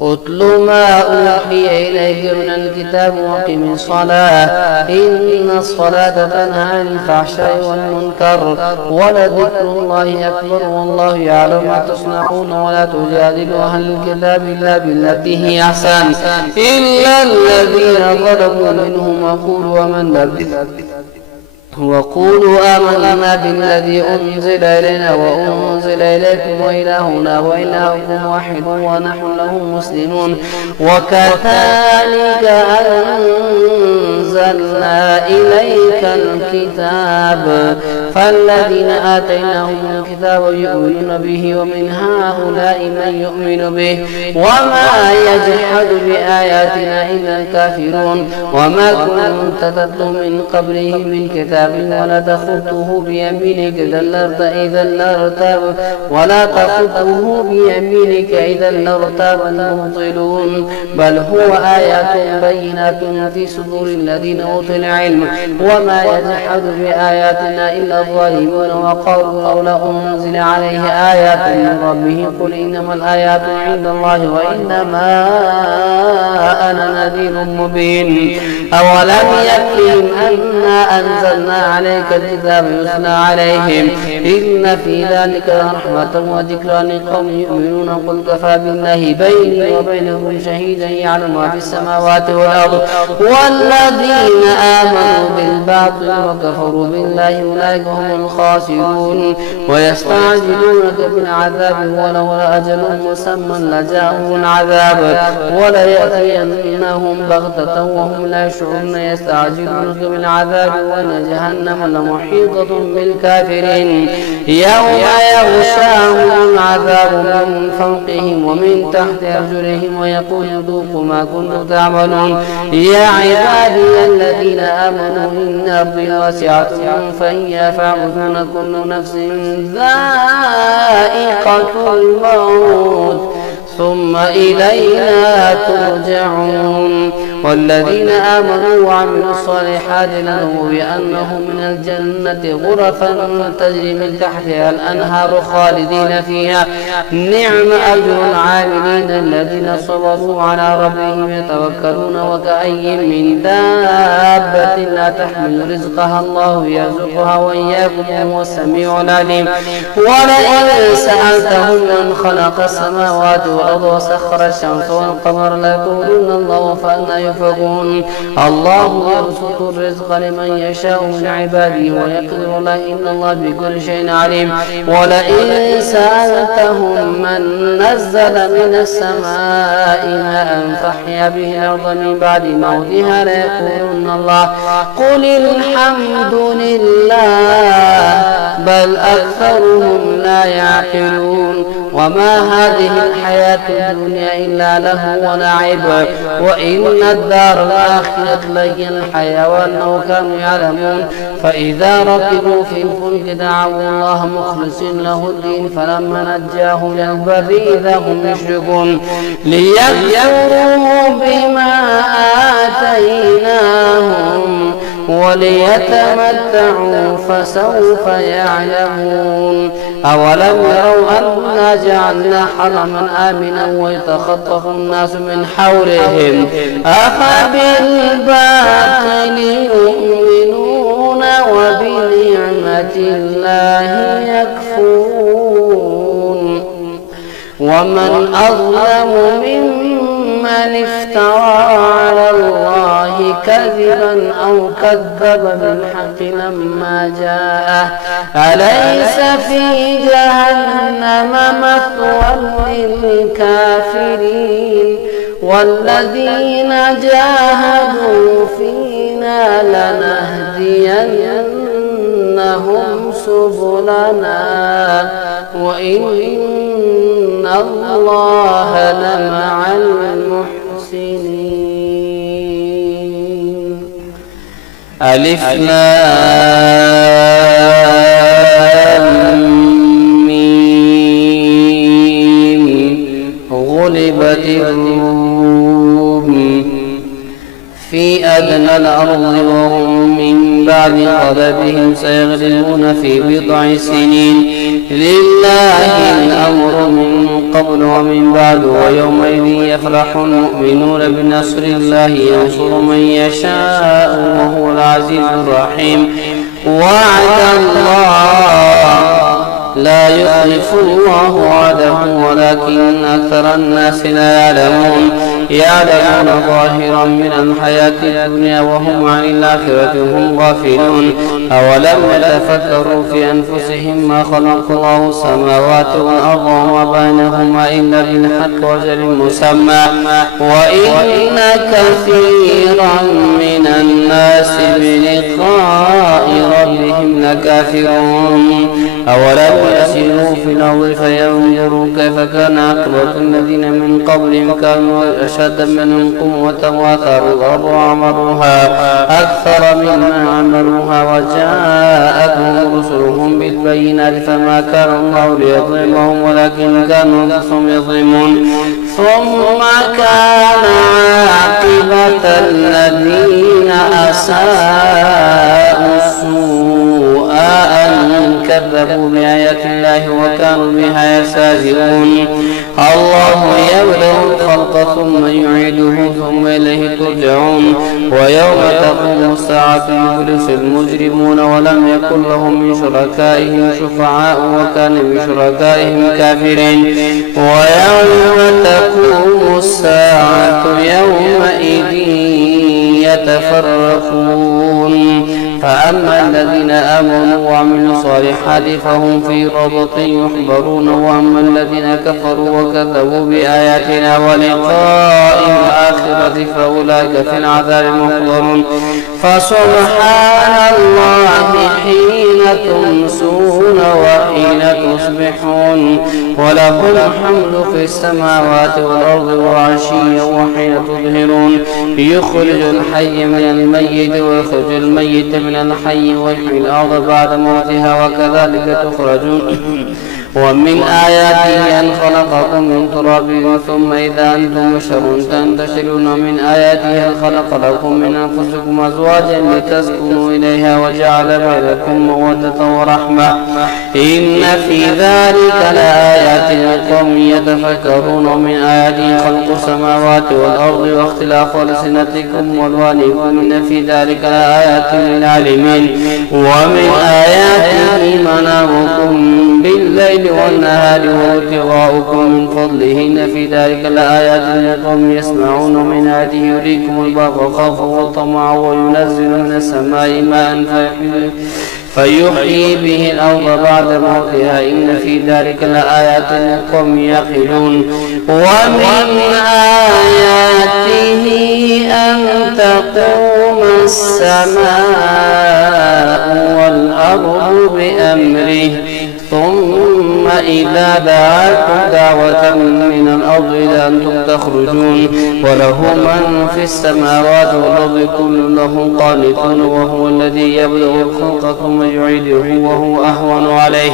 اتل ما أوحي إليك من الكتاب وقم الصلاة إن الصلاة تنهى عن الفحشاء والمنكر ولذكر الله أكبر والله يعلم ما تصنعون ولا تجادلوا أهل الكتاب إلا بالتي هي أحسن إلا الذين ظلموا منهم وقولوا آمنا بالذي أنزل إلينا وأنزل إليكم وإلهنا وإلهكم واحد ونحن له مسلمون وكذلك أنزلنا إليك الكتاب فالذين آتيناهم الكتاب يؤمنون به ومن هؤلاء من يؤمن به وما يجحد بآياتنا إلا الكافرون وما كنت تتلو من قبله من كتاب ولا تخطه بيمينك إذا لارتاب المبطلون بل هو آيات بينات في صدور الذين أوتوا العلم وما يجحد بآياتنا إلا الظالمون وقالوا لولا أنزل عليه آيات من ربه قل إنما الآيات عند الله وإنما أنا نذير مبين أولم يكفهم أنا أنزلنا عليك الكتاب يتلى عليهم إن في ذلك رحمة وذكرى لقوم يؤمنون قل كفى بالله بيني وبينكم شهيدا يعلم ما في السماوات والأرض والذين آمنوا بالباطل وكفروا بالله أولئك هم الخاسرون ويستعجلونك بالعذاب ولولا أجل مسمى لجاءهم العذاب وليأتينهم بغتة وهم لا يشعرون يستعجلونك بالعذاب وأن جهنم لمحيطة بالكافرين يوم يغشاهم العذاب من فوقهم ومن تحت أرجلهم ويقول ذوقوا ما كنتم تعملون يا عبادي الذين آمنوا إن أرضي واسعة فإياي فاعبدون كل نفس ذائقة الموت ثم إلينا ترجعون والذين آمنوا وعملوا الصالحات لنبوئنهم من الجنة غرفا تجري من تحتها الأنهار خالدين فيها نعم أجر العاملين الذين صبروا على ربهم يتوكلون وكأي من دابة لا تحمل رزقها الله يرزقها وإياكم هو السميع العليم ولئن سألتهم من خلق السماوات والأرض وسخر الشمس والقمر ليقولن الله فأنا يؤفكون الله يبسط الرزق لمن يشاء من عباده ويقدر له إن الله بكل شيء عليم ولئن سألتهم من نزل من السماء ماء فأحيا به الأرض من بعد موتها ليقولن الله قل الحمد لله بل أكثرهم لا يعقلون وما هذه الحياة الدنيا إلا له ولعب وإن الدار الآخرة لهي الحيوان لو كانوا يعلمون فإذا ركبوا في الفلك دعوا الله مخلصين له الدين فلما نجاهم إلى البر إذا هم يشركون ليكفروا بما آتيناهم وليتمتعوا فسوف يعلمون أولم يروا أنا جعلنا حرما آمنا ويتخطف الناس من حولهم أفبالباطل يؤمنون وبنعمة الله يكفرون ومن أظلم ممن افترى على الله كذبا أو كذب بالحق لما جاءه أليس في جهنم مثوى للكافرين والذين جاهدوا فينا لنهدينهم سبلنا وإن الله لمع المحسنين ألف لام ميم غلبت الروم في أدنى الأرض وهم من بعد غلبهم سيغلبون في بضع سنين لله الأمر من قبل ومن بعد ويومئذ يفرح المؤمنون بنصر الله ينصر من يشاء وهو العزيز الرحيم. وعد الله لا يخلف الله وعده ولكن أكثر الناس لا يعلمون ظاهرا من الحياة الدنيا وهم عن الآخرة هم غافلون. أولم يتفكروا في أنفسهم ما خلق الله السماوات والأرض وما بينهما إلا بالحق وأجل مسمى وإن كثيرا من الناس بلقاء ربهم لكافرون. أولم يسيروا في الأرض فينظروا كيف كان عاقبة الذين من قبلهم كانوا أشد منهم قوة وأثاروا الأرض وعمروها أكثر مما عمروها وجاءتهم رسلهم بالبينات فما كان الله ليظلمهم ولكن كانوا أنفسهم يظلمون. ثم كان عاقبة الذين أساءوا السوء أن كذبوا بآيات الله وكانوا بها يستهزئون. الله يبدأ الخلق ثم يعيده ثم إليه ترجعون. ويوم تقوم الساعة يبلس المجرمون ولم يكن لهم من شركائهم شفعاء وكان من شركائهم كافرين. ويوم تقوم الساعة يومئذ يتفرقون فأما الذين آمنوا وعملوا الصالحات فهم في روضة يحبرون وأما الذين كفروا وكذبوا بآياتنا ولقاء الآخرة فأولئك في العذاب محضرون. فسبحان الله حين تمسون وحين تصبحون وله الحمد في السماوات والأرض وعشيا وحين تظهرون. يخرج الحي من الميت ويخرج الميت من الحي ويحيي الأرض بعد موتها وكذلك تخرجون. ومن آياته أن خلقكم من تراب ثم إذا أنتم بشر تنتشرون. من آياته أن خلق لكم من أنفسكم أزواجا لتسكنوا إليها وجعل بينكم مودة ورحمة إن في ذلك لآيات لقوم يتفكرون. من آياته خلق السماوات والأرض واختلاف ألسنتكم وألوانكم إن في ذلك لآيات للعالمين. ومن آياته منامكم بالليل والنهار وابتغاؤكم من فضله إن في ذلك لآيات لقوم يسمعون. من آياته يريكم البرق خوفا وطمعا وينزل من السماء ماء فيحيي به الأرض بعد موتها إن في ذلك لآيات لقوم يعقلون. ومن آياته أن تقوم السماء والأرض بأمره ثم إذا دعاكم دعوة من الأرض إذا أنتم تخرجون. وله من في السماوات والأرض كل له قانتون وهو الذي يبدأ الخلق ثم يعيده وهو أهون عليه.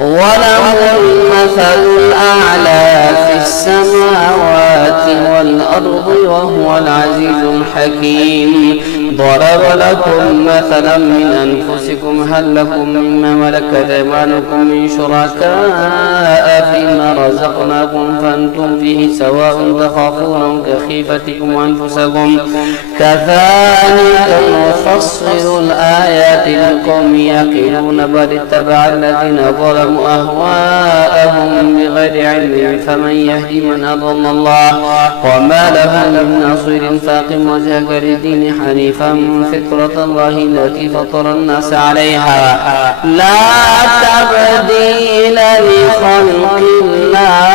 وله المثل الأعلى في السماوات والأرض وهو العزيز الحكيم. ضرب لكم مثلا من أنفسكم هل لكم مما ملكت أيمانكم من شركاء فيما رزقناكم فأنتم فيه سواء تخافونهم كخيفتكم أنفسكم كذلك نفصل الآيات لقوم يعقلون. بل اتبع الذين ظلموا أهواءهم بغير علم فمن يهدي من أضل الله وما لهم من نصير. فاقم وجهك للدين حنيفا فطرة الله التي فطر الناس عليها لا تبديل لخلق الله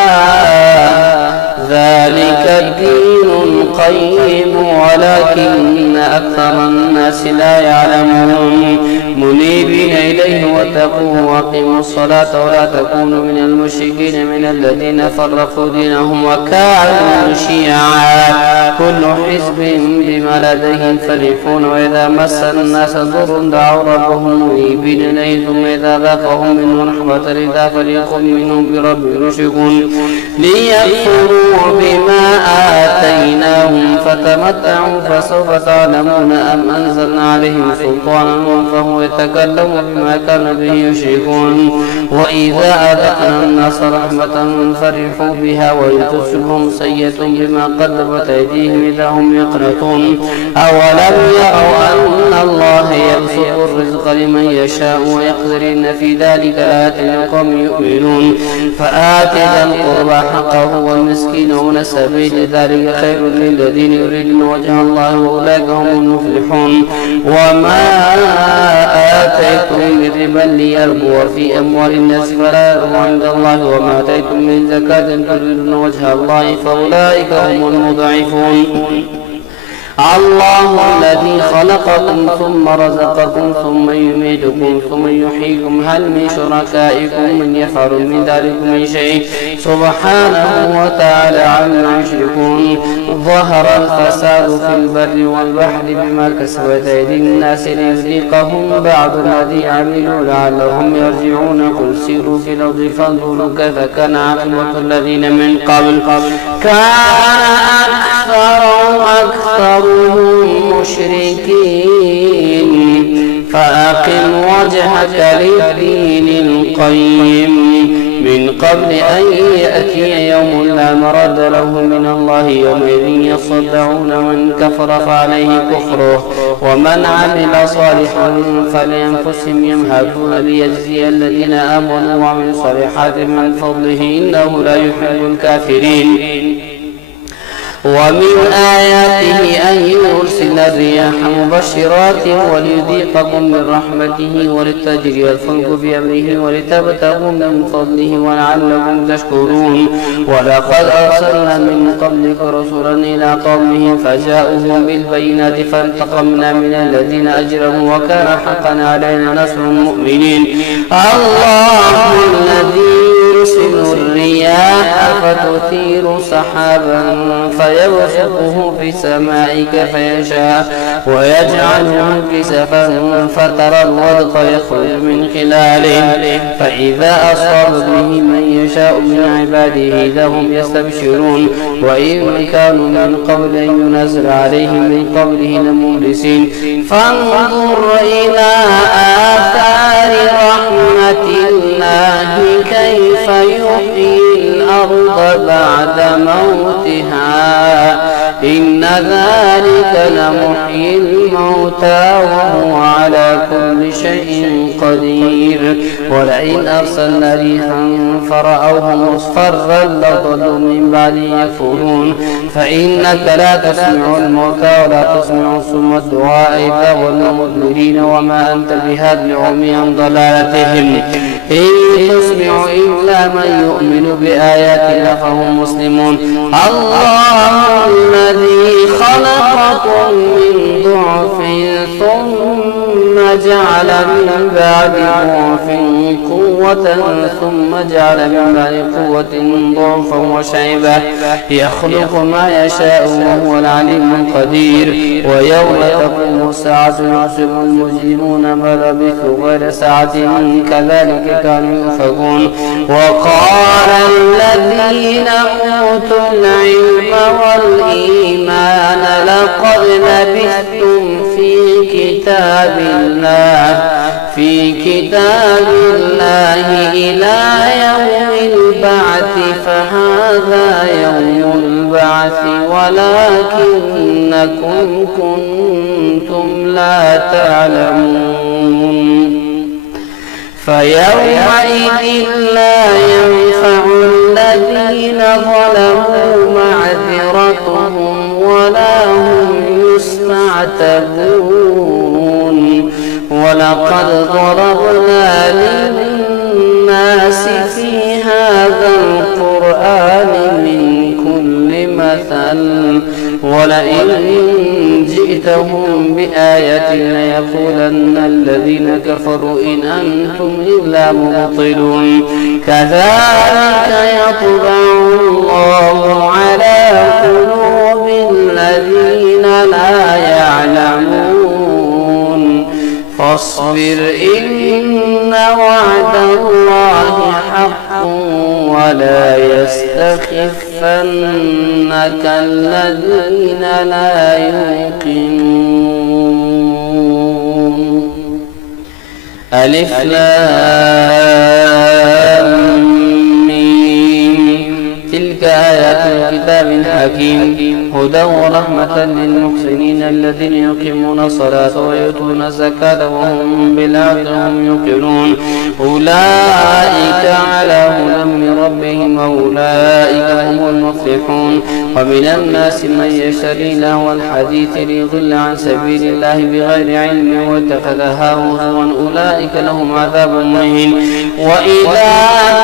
ذلك الدين القيم ولكن أكثر الناس لا يعلمون. منيبين إليه واتقوه وأقيموا الصلاة ولا تكونوا من المشركين من الذين فرقوا دينهم وكانوا شيعا كل حزب بما لديهم فرحون. وإذا مس الناس ضر دعوا ربهم منيبين إليه ثم إذا ذاقهم منه رحمة إذا فريق منهم بربهم يشركون ليكفروا بما آتيناهم لهم فتمتعوا فسوف تعلمون أم أنزلنا عليهم سلطانا فهو يتكلم بما كانوا به يشركون وإذا أذقنا الناس رحمة فرحوا بها وتصبهم سيئة بما قدمت أيديهم إذا هم يقنطون أولم يروا أن الله يبسط الرزق لمن يشاء ويقدر إن في ذلك لآيات لقوم يؤمنون فآت ذا القربى حقه والمسكين وابن السبيل ذلك خير للذين يريدون وجه الله وأولئك هم المفلحون وما آتيتم من ربا ليربو في أموال الناس فلا يربو عند الله وما آتيتم من زكاة تريدون وجه الله فأولئك هم المضعفون الله الذي خلقكم ثم رزقكم ثم يميتكم ثم يحييكم هل من شركائكم من يفعل من ذلك من شيء سبحانه وتعالى عما يشركون ظهر الفساد في البر والبحر بما كسبت أيدي الناس ليذيقهم بعض الذي عملوا لعلهم يرجعون قل سيروا في الأرض فانظروا كيف كان عاقبة الذين من قبل كان أكثرهم مشركين فأقم وجهك للدين القيم من قبل أن يأتي يوم لا مرد له من الله يومئذ يصدعون من كفر فعليه كفره ومن عمل صالحا فلأنفسهم يمهدون ليجزي الذين آمنوا وعملوا الصالحات من فضله إنه لا يحب الكافرين ومن آياته أن يرسل الرياح مبشرات وليذيقكم من رحمته ولتجري الفلك بأمره ولتبتغوا من فضله ولعلكم تشكرون ولقد أرسلنا من قبلك رسلا إلى قومهم فجاءوهم بالبينات فانتقمنا من الذين أجرموا وكان حقا علينا نصر المؤمنين الله الذي يرسل الرياح فتثير سحابا فيبسطه في السماء كيف يشاء ويجعله كسفا فترى الودق يخرج من خلاله فإذا أصاب به من يشاء من عباده إذا هم يستبشرون وإن كانوا من قبل أن ينزل عليهم من قبله لمبلسين فانظر إلى آثار رحمة الله كيف يحيي الأرض بعد موتها إن ذلك لمحيي الموتى وهو على كل شيء قدير ولئن أرسلنا ريحا فرأوه مصفرا لظلوا من بعد يكفرون فإنك لا تسمع الموتى ولا تسمع الصم الدعاء إذا ولوا مدبرين وما أنت بهاد العمي عن ضلالتهم إن تسمع إلا من يؤمن بآياتنا فهم مسلمون الله الذي خلقكم من ضعف ثم جعل من بعد ضعف قوة ثم جعل من بعد قوة ضعفا وشيبة يخلق ما يشاء وهو العليم القدير ويوم تقوم الساعة يحسب المجرمون ما لبثوا غير ساعة كذلك كانوا يؤفكون وقال الذين أوتوا العلم والإيمان لقد لبثتم في كتاب الله إلى يوم البعث فهذا يوم البعث ولكنكم كنتم لا تعلمون فيومئذ لا ينفع الذين ظلموا معذرتهم ولا هم يستعتبون ولقد ضربنا للناس في هذا القرآن من كل مثل ولئن جئتهم بآية ليقولن الذين كفروا إن أنتم إلا مبطلون كذلك يطبع الله على قلوب الذين لا يعلمون فاصبر إن وعد الله حق ولا يستخفنك الذين لا يوقنون. ألف لام ميم. تلك آيات الكتاب الحكيم هدى ورحمة للمحسنين الذين يقيمون الصلاة ويؤتون الزكاة وهم بالآخرة هم يوقنون. أولئك على هدى من ربهم وأولئك هم المفلحون. ومن الناس من يشتري لهو الحديث ليضل عن سبيل الله بغير علم واتخذها هزوا أولئك لهم عذاب مهين. وإذا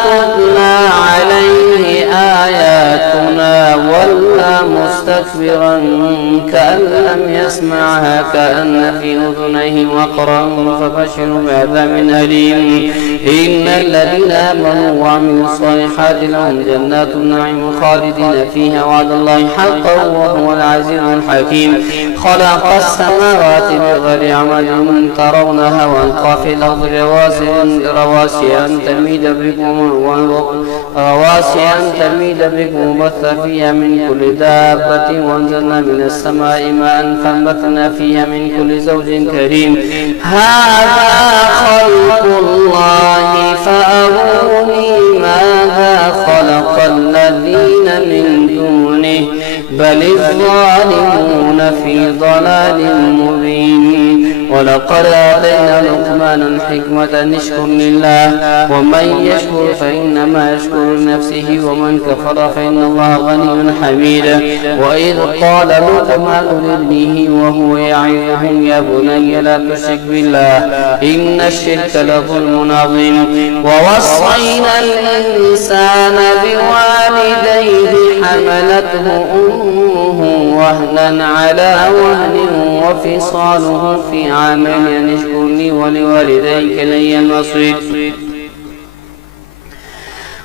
تتلى عليه آياتنا ولى مستكبرا كأن لم يسمعها كأن في أذنيه وقرا فبشروا بعذاب أليم. إن الذين آمنوا وعملوا الصالحات لهم جنات النعيم خالدين فيها وعد الله حقا وهو العزيز الحكيم. خلق السماوات بغير عمد ترونها وألقى في الأرض رواسي أن تميد بكم وبث فيها من كل دابة وأنزلنا من السماء ماء فأنبتنا فيها من كل زوج كريم. هذا خلق الله فأروني ماذا خلق الذين من دونه بل الظالمون في ضلال مبين. ولقد آتينا لقمان الحكمة أن اشكر لله ومن يشكر فإنما يشكر لنفسه ومن كفر فإن الله غني حميد. وإذ قال لقمان لابنه وهو يعظه يا بني لا تشرك بالله إن الشرك لظلم عظيم. ووصينا الإنسان بوالديه حملته أمه وهنا على وهن وفصاله في عامين أن اشكر لي ولوالديك إلي المصير.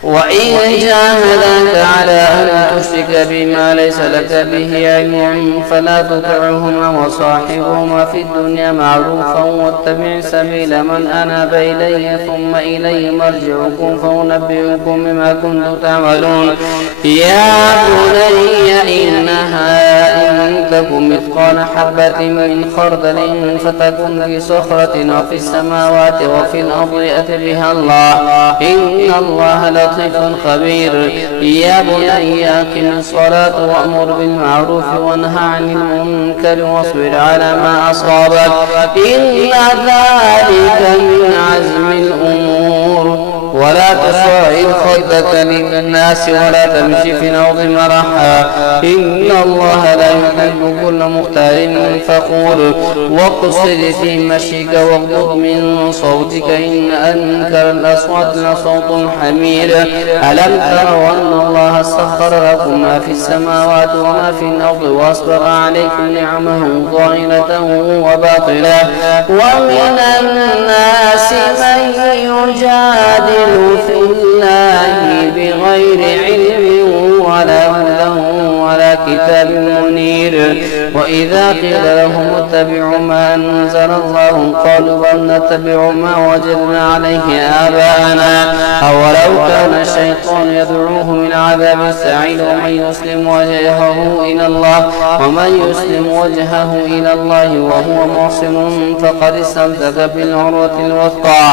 وإن جاهداك على أن تشرك بما ليس لك به علم فلا تطعهما وصاحبهما في الدنيا معروفا واتبع سبيل من أناب إلي ثم إلي مرجعكم فأنبئكم بما كنتم تعملون. يا بني إنها إن تك مثقال حبة من خردل فتكن في صخرة وفي السماوات وفي الأرض يأت بها الله إن الله لطيف خبير. يا بني أقم الصلاة وأمر بالمعروف وانهى عن المنكر واصبر على ما أصابك إن ذلك من عزم الأمور. ولا تصعد خدك للناس ولا تمشي في الأرض مرحا إن الله لا يحب كل مختال فخور. واقصد في مشيك واغضض من صوتك إن أنكر الأصوات لصوت الحمير. ألم تروا أن الله سخر لكم ما في السماوات وما في الأرض وأسبغ عليكم نعمه ظاهرة وباطنة. ومن الناس من يجادل في الله بغير علم ولا هدى ولا كتاب منير. وإذا قيل لهم اتبعوا ما أنزل الله قالوا بل نتبع ما وجدنا عليه آباءنا أولو كان الشيطان يدعوهم إلى عذاب السعير. ومن يسلم وجهه إلى الله وهو محسن فقد استمسك بالعروة الوثقى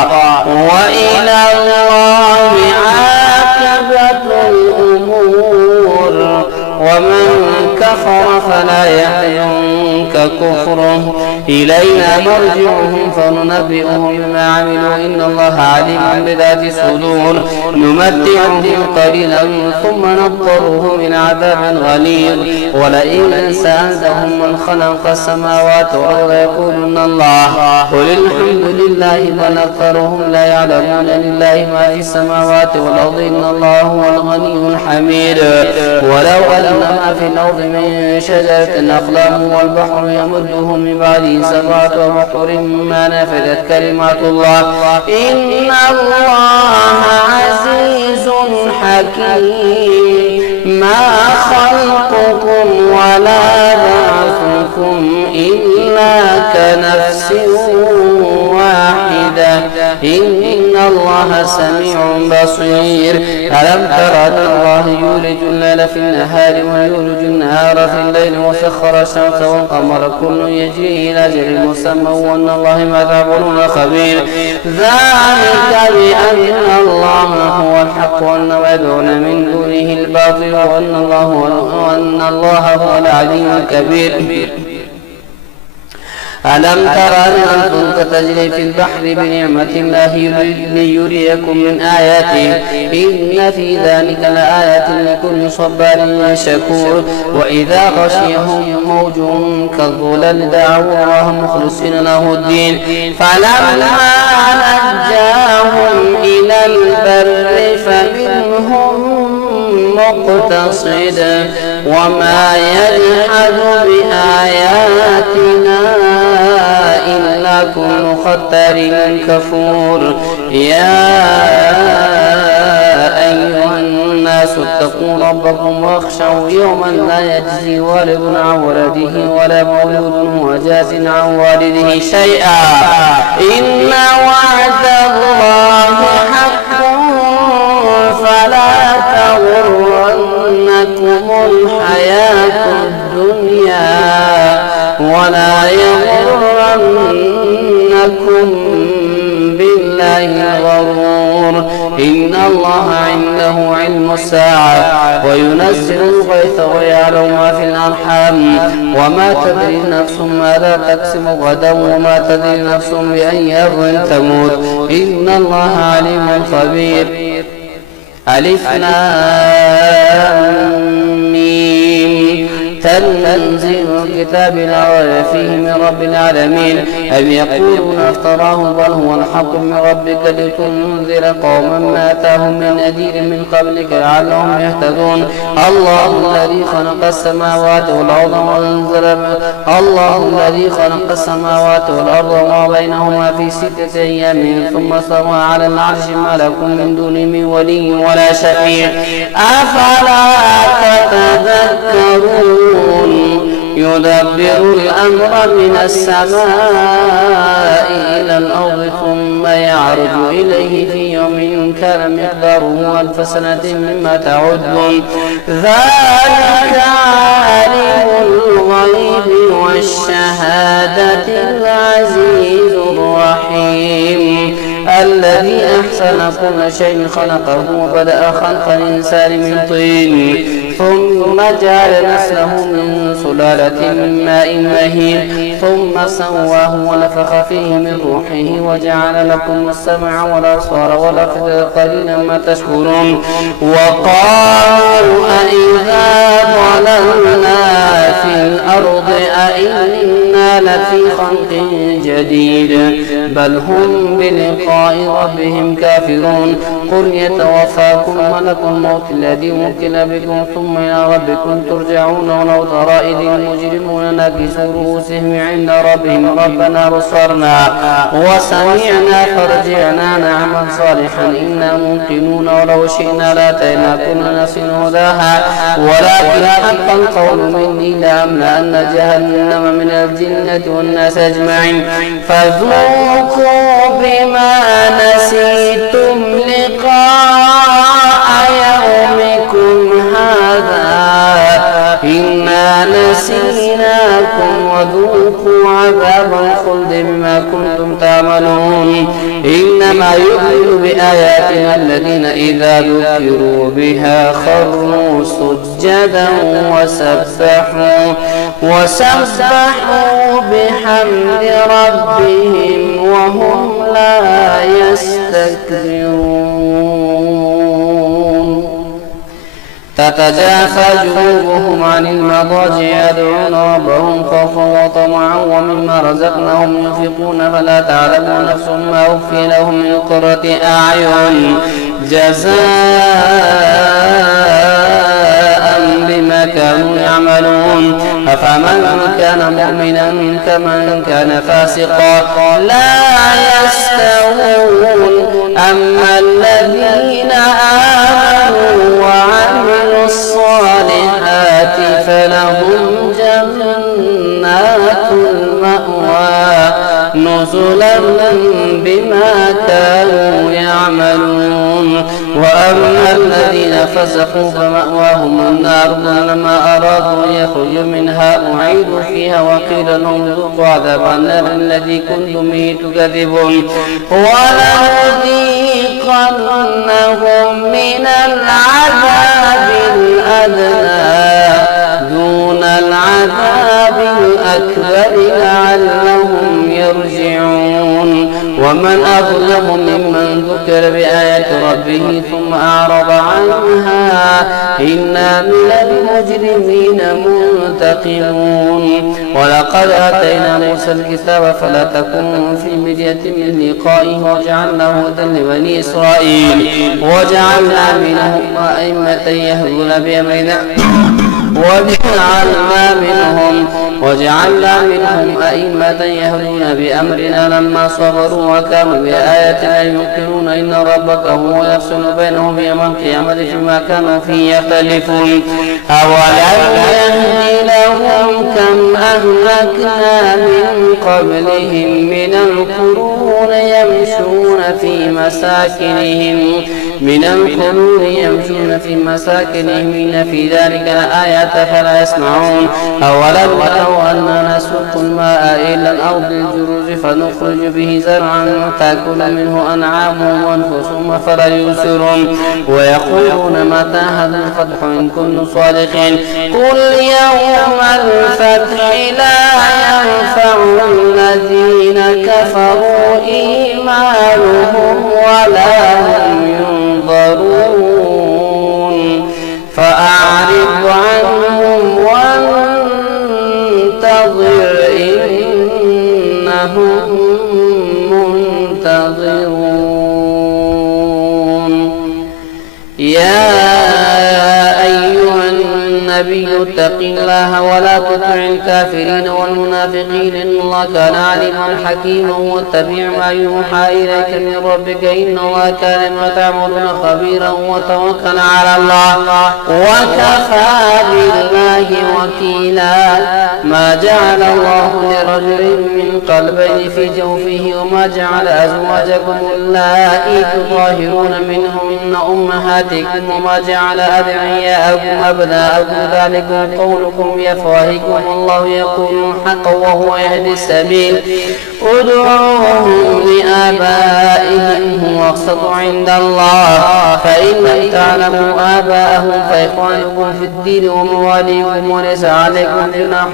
وإلى الله عاقبة الأمور. ومن كفر فلا يحزنك كفره إلينا مرجعهم فننبئهم بما عملوا إن الله عليم بذات الصدور. نمتعهم قليلا ثم نضطرهم إلى عذاب غليظ. ولئن سألتهم من خلق السماوات والأرض يقولون الله قل الحمد لله بل أكثرهم لا يعلمون. لله ما في السماوات والأرض إن الله هو الغني الحميد. ولو أن ما في الأرض من شجرة أقلام والبحر يمده من بعده سبعة أبحر ما نفدت كلمات الله إن الله عزيز حكيم. ما خلقكم ولا بعثكم إلا كنفس واحدة إن الله سميع بصير. ألم تر أن الله يولج الليل في النهار ويولج النهار في الليل وسخر الشمس والقمر كل يجري إلى أجل مسمى وأن الله ما تعملون خبير. ذلك بأن الله هو الحق وأن ما يدعون من دونه الباطل وأن الله هو العلي الكبير. ألم تر أن الفلك تجري في البحر بنعمة الله ليريكم من آياته إن في ذلك لآيات لكل صبار شكور. وإذا غشيهم موج كالظلل دعوا الله مخلصين له الدين فلما نجاهم إلى البر فمنهم مقتصد وما يجحد بآياتنا إلا كل ختار كفور. يا أيها الناس اتقوا ربكم واخشوا يوما لا يجزي والد عن ولده ولا مولود هو جاز عن والده شيئا إن وعد الله حق فلا تغرنكم الحياة الدنيا ولا يغرنكم بالله الغرور. إن الله عنده علم الساعة وينزل الغيث ويعلم ما في الأرحام وما تدري نفس ماذا تكسب غدا وما تدري نفس بأي أرض تموت إن الله عليم خبير. ألف لام ميم تنزيل الكتاب لا ريب فيه من رب العالمين. أم يقولون افتراه بل هو الحق من ربك لتنذر قوما ما أتاهم من نذير من قبلك لعلهم يهتدون. الله الذي خلق السماوات والأرض وما بينهما في 6 أيام ثم استوى على العرش ما لكم من دونه من ولي ولا شفيع أفلا تتذكرون. يدبر الأمر من السماء إلى الأرض ثم يعرج إليه في يوم كان مقداره 1000 سنة مما تعدون. ذلك عالم الغيب والشهادة العزيز الرحيم الذي أحسن كل شيء خلقه وبدأ خلق الإنسان من طين ثم جعل نسله من سلالة من ماء مهين ثم سواه ونفخ فيه من روحه وجعل لكم السمع والأبصار والأفئدة قليلا ما تشكرون. وقالوا أإذا ضللنا في الأرض أإنا لفي خلق جديد بل هم بلقاء ربهم كافرون. قل يتوفاكم ملك الموت الذي وكل بكم ثم إلى ربكم ترجعون. ولو ترى إذ المجرمون ناكسوا رؤوسهم عند ربهم ربنا بصرنا وسمعنا فارجعنا نعمل صالحا إنا موقنون. ولو شئنا لاتينا كل نفس هداها ولكن حق القول مني لأملأن جهنم من الجنة والناس أجمعين. فذوقوا بما نسيتم لقاء يومكم هذا إنا نسيناكم وذوقوا عذاب الخلد بما كنتم تعملون. إنما يؤمن بآياتنا الذين إذا ذكروا بها خروا سجدا وسبحوا بحمد ربهم وهم لا يستكبرون. تتجافى جنوبهم عن المضاجع يدعون ربهم خوفا وطمعا ومما رزقناهم ينفقون فلا تعلم نفس ما أخفي لهم من قرة أعين جزاء بما كانوا يعملون. أفمن كان مؤمنا كمن كان فاسقا لا يستوون. أما الذين آمنوا وعملوا الصالحات فلهم جنات المأوى نزلا بما كانوا يعملون. وأما الذين فسقوا فمأواهم النار كلما أرادوا أن يخرجوا منها أعيدوا فيها وقيل لهم ذوقوا عذاب النار الذي كنتم به تكذبون ولنذيقنهم من العذاب الأدنى دون العذاب الأكبر لعلهم يرجعون ومن أظلم ممن ذكر بآيات ربه ثم أعرض عنها إنا من المجرمين منتقمون ولقد آتينا موسى الكتاب فلا تكن في مرية من لقائه وجعلناه هدى لبني إسرائيل وجعلنا منهم أئمة يهدون بأمرنا وجعلنا منهم أئمة يهدون بأمرنا لما صبروا وكانوا بآياتنا يوقنون إن ربك هو يفصل بينهم يوم القيامة فيما كانوا فيه يختلفون أولم يهد لهم كم أهلكنا من قبلهم من القرون يمشون في مساكنهم إن في ذلك لآيات فلا يسمعون أولم يروا أننا نسوق الماء إلى الأرض الجرز فنخرج به زرعا تأكل منه أنعامهم وأنفسهم فلا يبصرون ويقولون متى هذا الفتح إن كنتم صادقين قل يوم الفتح لا ينفع الذين كفروا إيمانهم ولا هم ينظرون فأعرض عنهم وانتظر إنهم منتظرون يا أيها النبي اتق الله ولا تطع الكافرين والمنافقين إن الله كان عليما حكيما واتبع ما يوحى إليك من ربك إن الله كان ما تعملون خبيرا وتوكل على الله وكفى بالله وكيلا ما جعل الله لرجل من قلبين في جوفه وما جعل أزواجكم اللائي تظاهرون منهن أمهاتكم وما جعل أدعياءكم أبناءكم ذلكم قولكم بأفواهكم والله يقول الحق وهو يهدي السبيل ادعوهم لآبائهم هو أقسط عند الله فإن لم تعلموا آباءهم فإخوانكم في الدين ومواليكم وليس عليكم جناح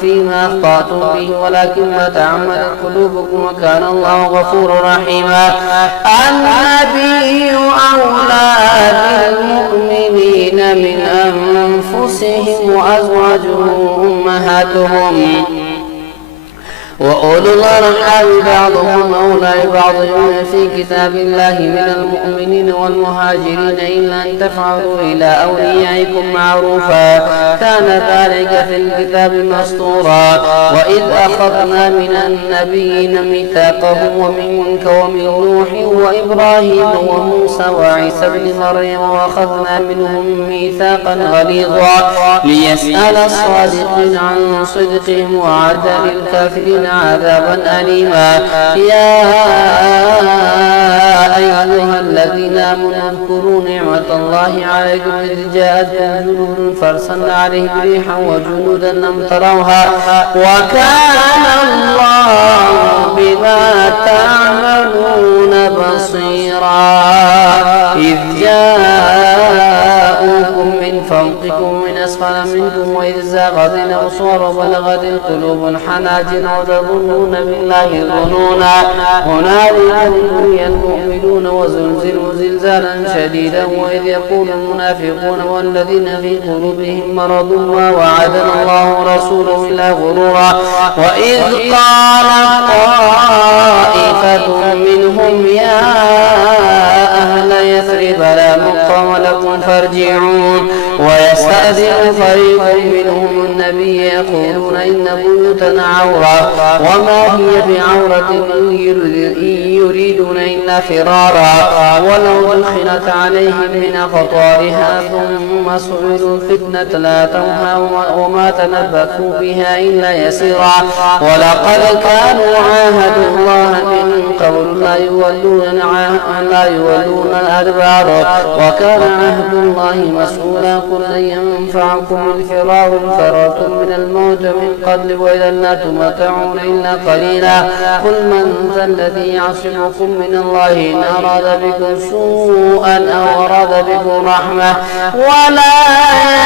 فيما أخطأتم به ولكن ما تعمدت قلوبكم وكان الله غفورا رحيما النبي أولى بالمؤمنين من أنفسهم وأزواجهم أمهاتهم وأولو الأرحام بعضهم أولى ببعض في كتاب الله من المؤمنين والمهاجرين إلا أن تفعلوا إلى أوليائكم معروفا كان ذلك في الكتاب مسطورا وإذ أخذنا من النبيين ميثاقهم ومنك ومن نوح وإبراهيم وموسى وعيسى بن مريم وأخذنا منهم ميثاقا غليظا ليسأل الصادقين عن صدقهم وعد للكافرين عذابا أليما يا أيها الذين آمنوا اذكروا نعمة الله عليكم إذ جاءتكم جنود فأرسلنا عليهم ريحا وجنودا لم تروها وكان الله بما تعملون بصيرا إذ جاءوكم من فوقكم من أسفل منكم وإذ زاغت الأبصار وبلغت القلوب الحناجر وتظنون بالله الظنونا هنالك ابتلي المؤمنون وزلزلوا زلزالا شديدا وإذ يقول المنافقون والذين في قلوبهم مرض ما وعدنا الله رسوله إلا غرورا وإذ قال طائفة منهم يا أهل يثرب لا مقام لكم لكم فارجعون. ويستأذن فريق منهم النبي يقولون إن بيوتنا عورة وما هي بعورة إن يريدون إلا فرارا ولو دخلت عليهم من أقطارها ثم سئلوا الفتنة لاتوها وما تنبثوا بها إلا يسيرا. ولقد كانوا عاهدوا الله من قبل لا يولون الأدبار وكان عهد الله مسؤولا. قل لن ينفعكم الفرار إن فررتم من الموت من قبل وإذا لا تمتعون إلا قليلا. قل من ذا الذي يعصمكم من الله إن أراد بكم سوءا أو أراد بكم رحمة ولا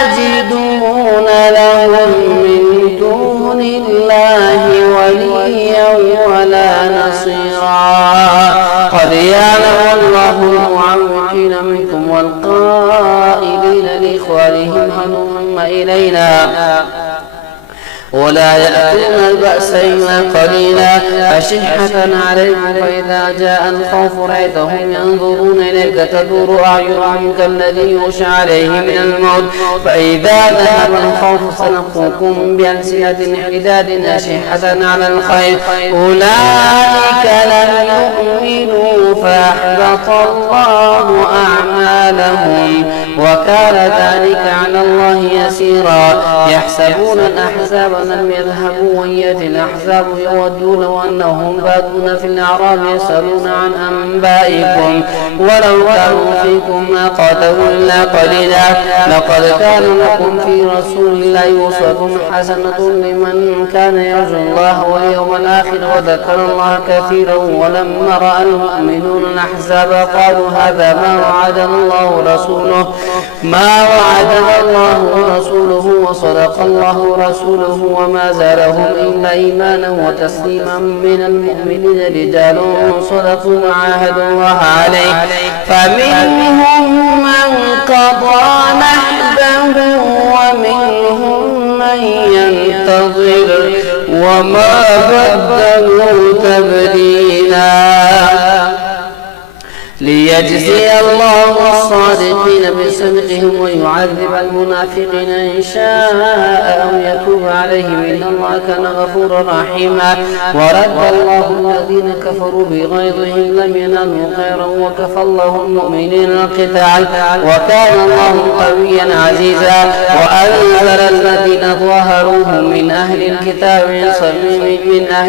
يجدون لهم من دون الله وليا ولا نصيرا. قد يعلم الله المعوقين منكم والقائلين لإخوانهم هلم إلينا ولا يأتون البأس إلا قليلا أشحة عليكم فإذا جاء الخوف رأيتهم ينظرون إليك تدور أعينهم كالذي يغشى عليه من الموت فإذا ذهب الخوف سلقوكم بألسنة حداد أشحة على الخير أولئك لم يؤمنوا فأحبط الله أعمالهم وكان ذلك على الله يسيرا. يحسبون الأحزاب لم يذهبوا وإن يأتي الأحزاب يودون أنهم بادون في الأعراب يسألون عن أنبائكم ولو كانوا فيكم ما قاتلوا إلا قليلا. لقد كان لكم في رسول الله أسوة حسنة لمن كان يرجو الله واليوم الآخر وذكر الله كثيرا. ولما رأى المؤمنون الأحزاب قالوا هذا ما وعدنا الله ورسوله وصدق الله ورسوله وما زالهم إلا إيمانا وتسليما من المؤمنين رجال صدقوا ما عاهدوا الله عليه فمنهم من قضى نحبه ومنهم من ينتظر وما بدلوا تبديلا. ليجزي الله الصادقين بصدقهم ويعذب المنافقين إن شاء أو يتوب عليهم إن الله كان غفورا رحيما. ورد الله الذين كفروا بغيظهم لم ينالوا خيرا وكفى الله المؤمنين القتال وكان الله قويا عزيزا. وأنزل الذين ظاهروهم من أهل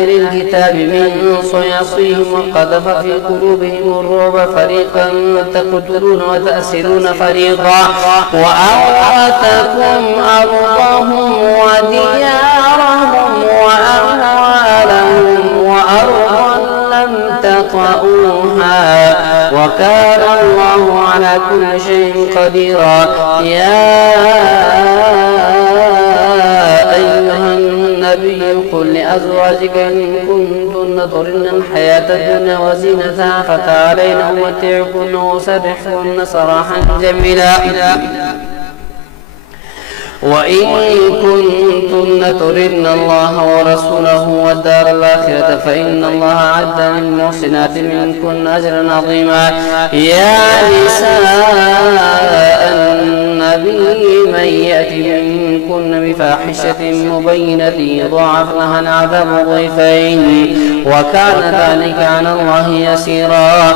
الكتاب من صياصيهم وقذف في قلوبهم الرعب فريقا تقتلون وتأسرون فريقا وأورثكم أرضهم وديارهم وأموالهم وأرضا لم تطئوها وكان الله على كل شيء قديرا. يا أيها النبي قل لأزواجك إن كنتن تردن الحياة الدنيا وزينتها فتعالين أمتعكن وأسرحكن سراحا جميلا. وإن كنتن تردن الله ورسوله والدار الآخرة فإن الله أعد للمحسنات منكن أجرا عظيما. يا نساء النبي من يأتي منكن بفاحشة مبينة يضاعف لها العذاب ضعفين وكان ذلك على الله يسيرا.